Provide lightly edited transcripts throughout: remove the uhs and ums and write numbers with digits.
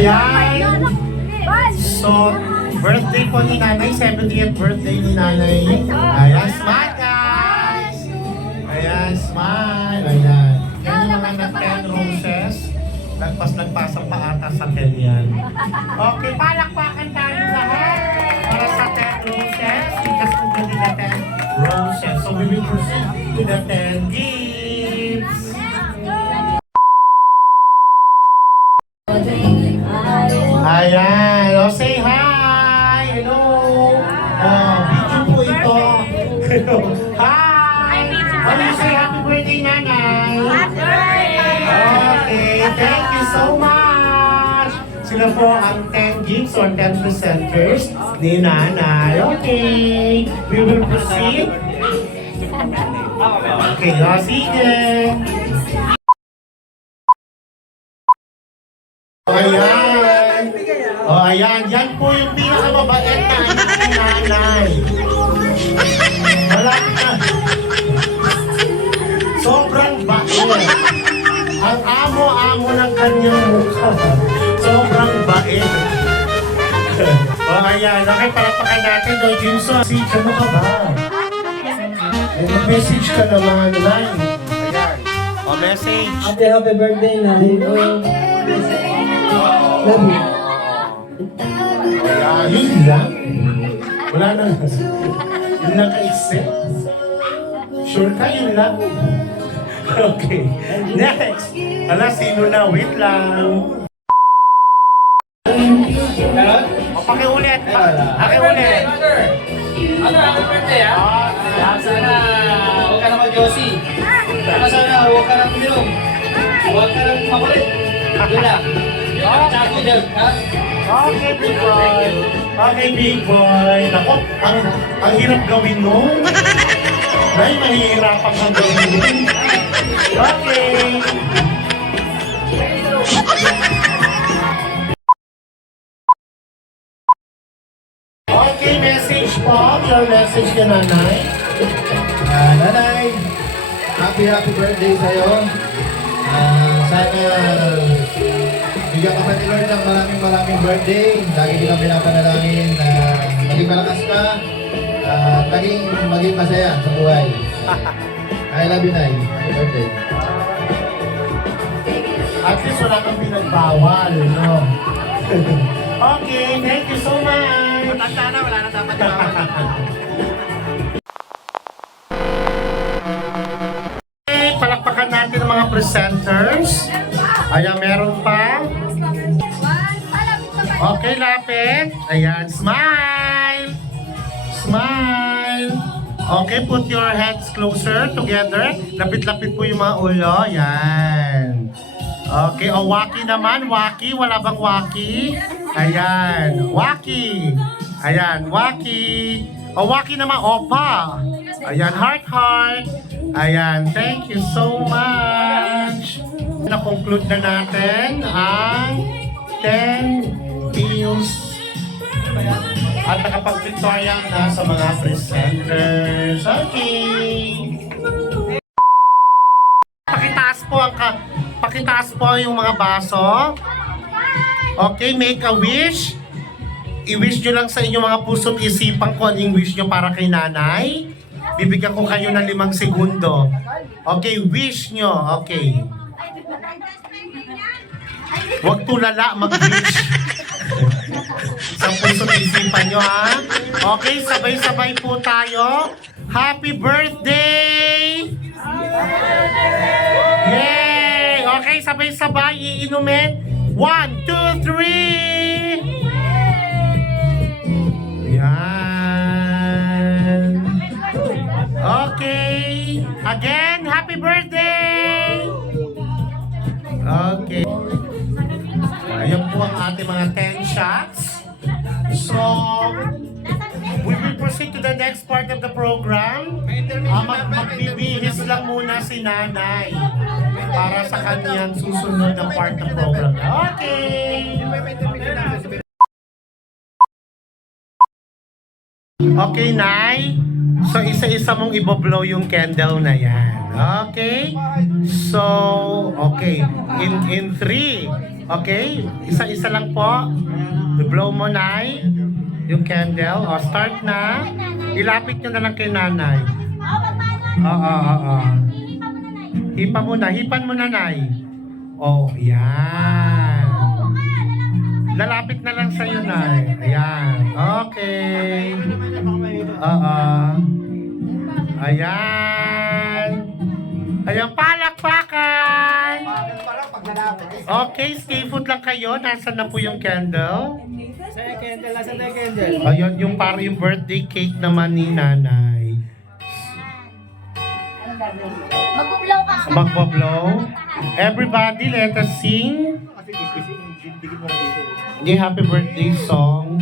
Ayan. So, birthday po ni Nanay, 70th birthday ni Nanay. Ayan, smile guys! Ayan, smile. Ayan. Yan yung mga nag-10 roses. Lagpas-lagpasang paata sa 10 yan. Okay, palakpakan tayo lahat para sa 10 roses. Because kung hindi na 10 roses. So we will proceed to the 10 gifts. Ayan. O, say hi! Hello! Video po ito. Hi! How do you say happy birthday, Nanay? Okay, thank you so much! Sila po ang 10 gifts or 10 presenters ni Nanay. Okay, we will proceed. Okay, sige. Ayan. O, ayan. Yan po yung pinakamabait na anak ni Nanay. Wala na. Sobrang bait. Ang amo-amo ng kanyang mukha. Sobrang bait. O, ayan. Okay, palakpakan natin. Doy Jimson, message ano ka ba? Mag-message ka naman, Nay. Ayan. O, message. Happy birthday, Nay. Love you. Ayan, yun lang. Wala nang, yun lang ka-isip. Sure ka, yun lang. Okay, next. Ala, sino na? Wait lang. O, pakiulit. Pakiulit. Ano, happy birthday ha? Sana huwag ka na mag-Yossi. Sana huwag ka na uminom. Huwag ka na makulit. Yun lang. Tsaka dyan, ha? Okay, big boy. Okay, big boy. Nako, ang hirap gawin nun. Nay, mahihirapan kang gawin. Okay. Okay, message po. Your message ka, Nanay. Nanay, happy birthday sa'yo. Sana bigyan ka pa ni Lord ng maraming birthday. Lagi din kami napanalangin na maging malakas ka at maging masaya sa buhay. I love you, Nay. Happy birthday. At least wala kang pinagbawal, no? Okay, thank you so much. Matanda na, wala na dapat Okay, palakpakan natin ang mga presenters. Ayan, meron pa. Okay, lapit. Ayan, smile. Smile. Okay, put your heads closer together. Lapit-lapit po yung mga ulo. Ayan. Okay, o waki naman. Waki, wala bang waki? Ayan, waki. Ayan, waki. O waki naman, opa. Ayan, heart. Ayan, thank you so much. Na-conclude na natin ang 10 meals at nakapag-victoria na sa mga presenters. Okay. Pakitaas po yung mga baso. Okay, make a wish. I-wish nyo lang sa inyong mga puso't isipan kung anong wish nyo para kay Nanay. Bibigyan ko kayo ng 5 segundo. Okay, wish nyo. Okay. Huwag tulala, mag-wish. Sa puso't isipan nyo, ha? Okay, sabay-sabay po tayo. Happy birthday! Yay! Okay, sabay-sabay iinumin. 1, 2, 3! Yan. Okay. Again, happy birthday! Okay. Ayan po ang ating mga 10 shots. So, we will proceed to the next part of the program. Magbibihis lang muna si Nanay para sa kanyang susunod na part ng program. Okay! Okay, Nay. So, isa-isa mong iboblow yung candle na yan. Okay? So, okay. In 3. Okay? Isa-isa lang po. I-blow mo, Nay. Yung candle. O, start na. Ilapit nyo na lang kay Nanay. Oo. Hipa mo na. Hipan mo na, Nay. Oh, yan. Lalapit na lang sa'yo, Nay. Ayan. Okay. Oo. Ayan. Ayan, palakpakan. Okay, stay put lang kayo. Nasaan na po yung candle? Sa'yo candle, nasa tayo candle. Ayun, yung parang yung birthday cake naman ni Nanay. Magbublow ka. Magbablow. Everybody, let us sing the happy birthday song.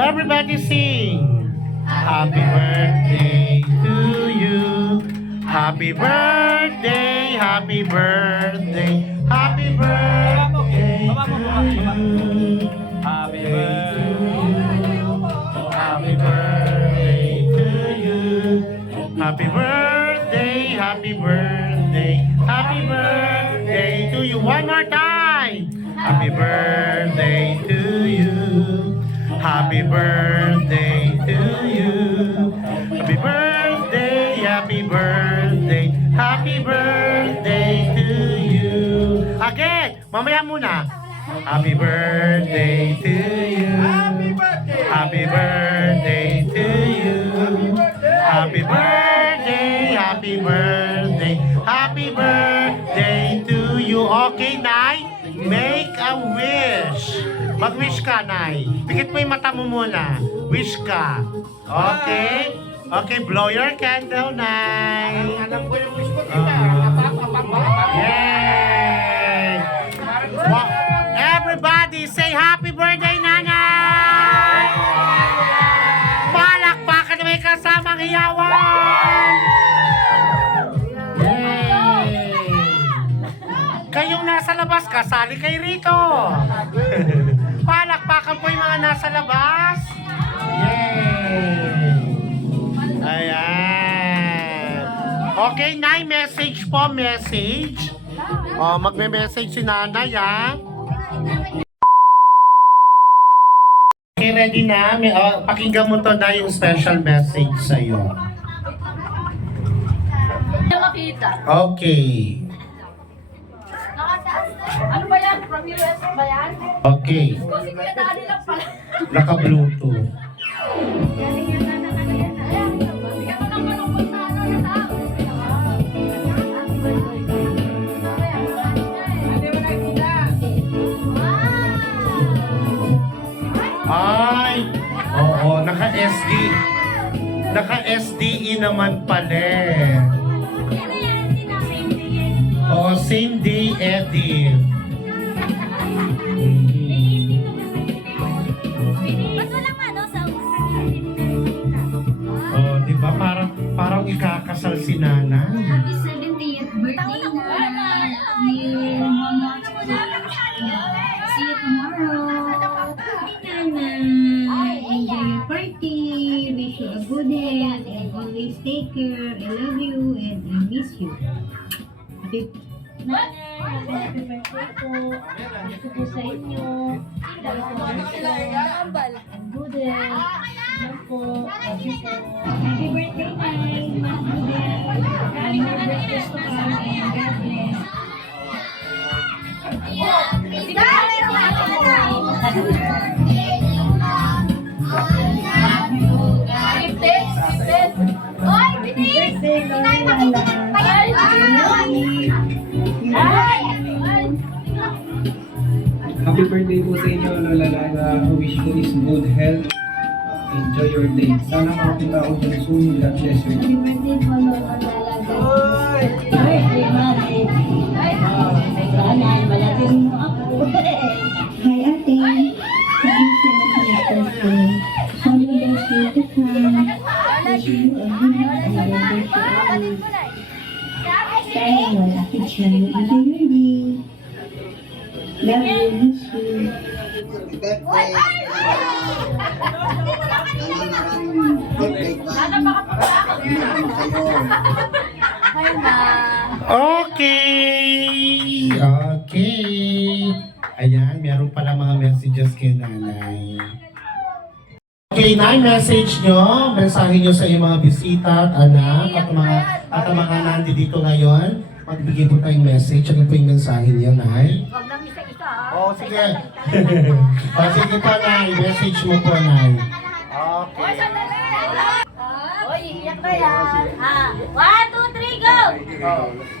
Everybody sing. Happy birthday to you. Happy birthday, happy birthday, happy birthday to you. Happy birthday. Happy birthday to you. Happy birthday, happy birthday, happy birthday to you. One more time. Happy birthday to you. Happy birthday to you. Happy birthday, happy birthday, happy birthday to you. Again, mamaya muna. Happy birthday to you. Happy birthday to you. Happy birthday, happy birthday, happy birthday to you. Okay, Nay? Make a wish. Mag-wish ka, Nay. Pikit mo yung mata mo muna. Wish ka. Okay? Okay, blow your candle, Nay. Alam ko yung wish ko. Yay! Everybody say happy birthday, Nanay! Palakpakan na may kasamang hiyawan! Yay! Kayong nasa labas, kasali kayo rito! Palakpakan po yung mga nasa labas! Yay! Ayan! Okay, Nay, message po, message. Oh, magme-message si Nanay, ha? Okay, ready na? Pakinggan mo to na yung special message sa'yo. Hindi makita. Okay. Nakataas na. Ano ba yan? From US ba yan? Okay. Kasi kuya dali lang pala. Naka-Bluetooth. Galing yan na nakagayan na. Ayan. Bigyan mo ng malungkot na ano na tao. Hindi mo nakikita. Ay! Oo, naka-SD. Naka-SDE naman pala. Oo, same day edit. Ba't walang ano sa Oh, di ba? Parang ikakasal si Nanay. Happy 70th birthday na! You mama. See you tomorrow. Nana, enjoy your party. Wish you a good health and always take care. I love you and I miss you. Happy happy birthday po. Gusto po sa inyo. Good health. Love po. Happy birthday, Nay. Mas good health. Galing na birthdays to come and God bless. Oy, bilis! Pinay makita ng bayan! Happy birthday po sa inyo, Lola Lala. Wish ko is good health. Enjoy your day. Sana makakita ako dyan soon. God bless you. Happy birthday po, Lola Lala. Birthday, Mami. Sana malatin mo ako. Hi, ate. Happy bless you to come. Wish you a good and a birthday to all. Kaya wala kitchen. Enjoy your day. Love you, miss you. Birthday. Birthday pa. Sana makapagpapakot. Sa'yo. Hi, ma. Okay! Okay! Ayan, meron pala mga messages kay nanay. Okay, Nay, message nyo, mensahe nyo sa iyong mga bisita at anak at mga nandito ngayon. Magbigay po tayong message. Ano po yung mensahe niyo, Nay? Huwag lang isa-isa, ha? Oh, sige. O, sige po, Nay. Message mo po, Nay. Oy, Okay. sandali! Oy, iiyak na yan. 1, 2, 3, go!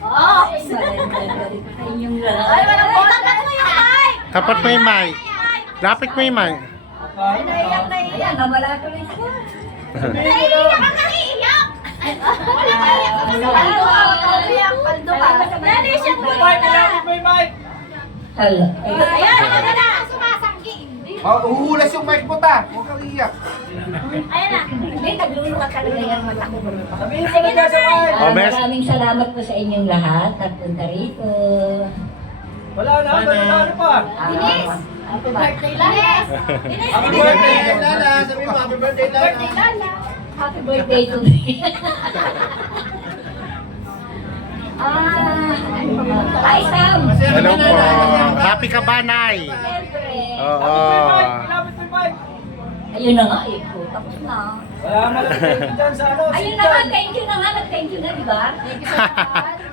Oh! Ay, walang tapat mo yung mic! Tapat mo yung mic. Lapit mo yung mic. Ay, naiiyak, naiiyak. Ayan, nawala tuloy siya. Naiiyak ang naiiyak! Wala ka iyak ka kasi paldo ka. Paldo ka. Dali siya po na. Hala. Ayan, ano na? Sumasanggi. Uhulas yung mic mo ta. Huwag kang iyak. Ayan na. Hindi, nagluluwa talaga yan. Sige na, Nay. Oh, mes- Maraming salamat po sa inyong lahat. Nagpunta rito. Wala na, ano pa? Bilis. Happy birthday, Lala. Bilis. Happy bilis. birthday, Lala. Sabi mo, happy birthday, Lala. Birthday, Lala. Happy birthday to me. Hi, Sam. Hello po. Happy ka ba, Nay? Siyempre. Oo. Lapit mo yung mic. Ayun na nga eh. Tapos na. Wala na lang tayo dyan sa ano. Ayun na nga, thank you na nga. Nag-thank you na, di ba?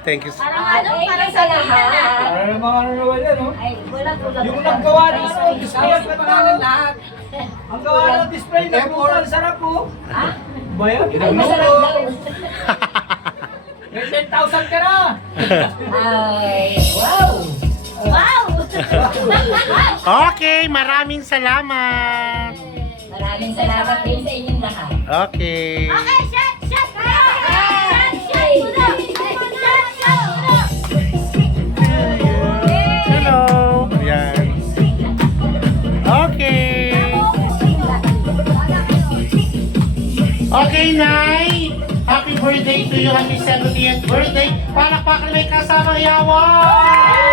Thank you. Parang ano, Thank parang you sa sabihin na. lahat. Para ng mga ano naman yan, no? Ay, wala ko lang. Yung naggawa ng ano, display ang pangalan lahat. Ang gawa ng display, nagpunan, sarap po. Ha? Ba yan? Ay, masarap daw. May 10,000 ka na. Ay, wow. Wow! Okay, maraming salamat. Maraming salamat din sa inyong lahat. Okay. Okay, shot, shot, shot, shot, puno. Shot, shot, puno. Hello. Ayan. Okay. Okay, Nay. Happy birthday to you. Happy 70th birthday. Palakpakan may kasama yawan.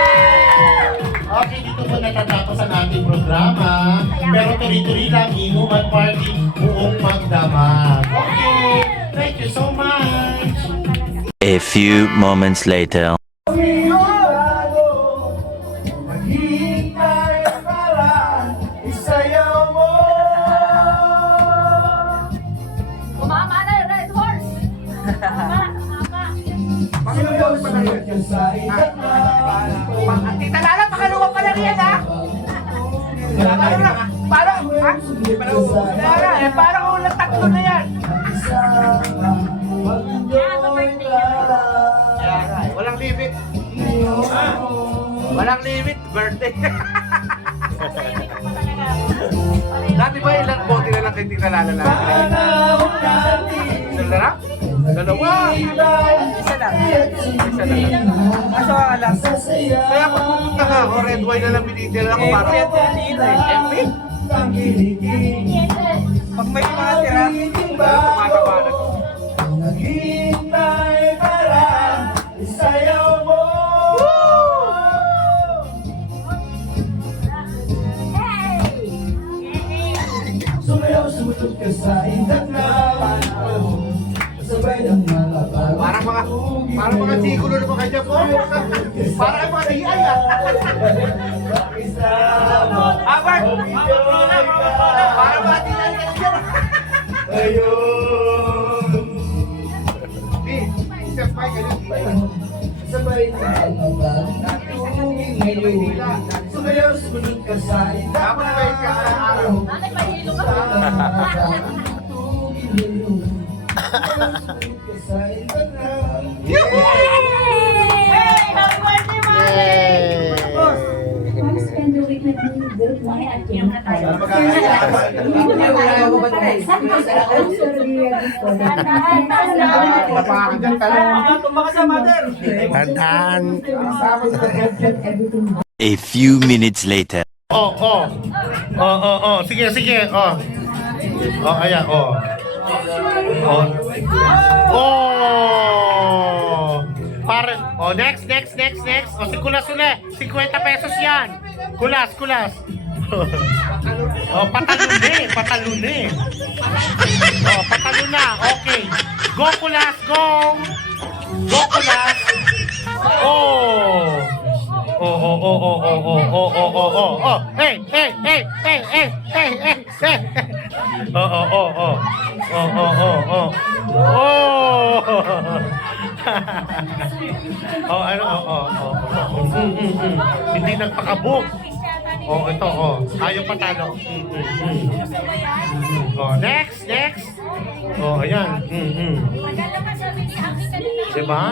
Okay, dito po natatapos ang ating programa. Pero tuloy-tuloy lang, inuman party, buong magdamag. Okay, thank you so much. A few moments later. Kumama na, Red Horse. Tama. Tita Lala, pakaluwa pa lang yan, ha? Parang, ha? Parang ulang tatlo na yan. Walang limit. Walang limit, birthday. Dati ba ilang bote na lang kay Tita Lala lang? Isa na lang? Dalawa? Isa lang. Isa na lang. Kaso alam. Kaya pag pupunta ka, o red wine na lang binigyan ako para. MP? Pag may mga tira, tumataba na. Parang mga sigulo na mga dyan po. Parang mga DI ah. Albert! Parang mga DI ka na dyan. Di, step by ka dyan. Sabay na natulungin ngayon. Sumayaw, sumunod ka sa Dapat ba yung araw? Bakit mahilo ka? Yay! Happy birthday, Mami! Spend the week with me, good night at yung Tapakan dyan ka lang. Tumaka sa mother. Tandaan. A few minutes later. Oh. Sige. Oh. Oh, ayan. Oh. Oh. Next. Oh, 50 pesos yan. Kulas, kulas. Oh, patalune, patalune. Oh, pataluna. Okay. Go, kulas, go. Go, kulas. Oh. Oh, oh, oh, oh, oh, oh, oh, oh, oh, oh, oh. Hey, hey, hey, hey, hey, hey, hey, hey. Oh, oh, oh, oh. Oh, oh, oh, oh. Oh. Oh, ano, oh, oh, oh. Hindi nagpakabog. Oh, ito, oh. Ayaw patalo. Oh, next, next. Oh, ayan. Diba?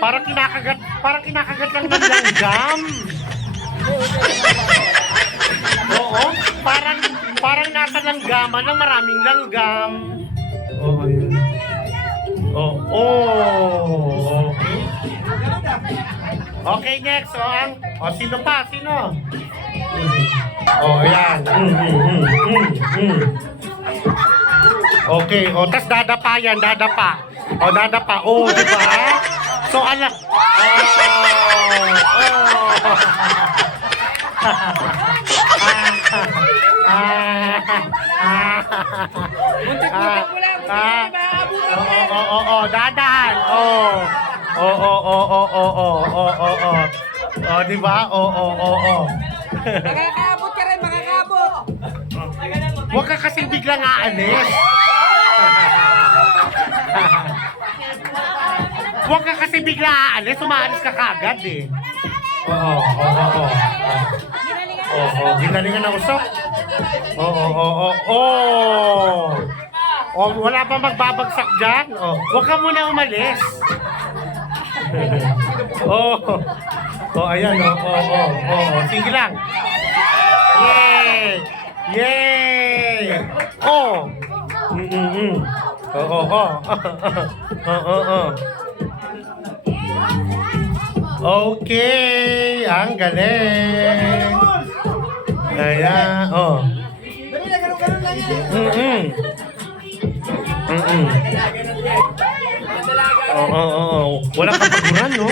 Parang kinakagat lang ng langgam. Oo, parang nasa langgaman ng maraming langgam. Oh, ayan. Oh, oh, okay. Okay, next. Sino pa? Sino? Oh, ayan. Okay, tas dadapa yan, dadapa. Dadapa. Oh, di ba? So, Dadan. Di ba? Makakabot ka rin, makakabot. Huwag ka kasing biglang aalis. Huwag ka kasi bigla aalis, umaalis ka kagad eh. Oo. Ginalingan na usok. Wala pa magbabagsak dyan. Huwag ka muna umalis. Ayan. Sige lang. Yay! Yay! Okay, ang galing. Ayan, Walang kapaguran, no?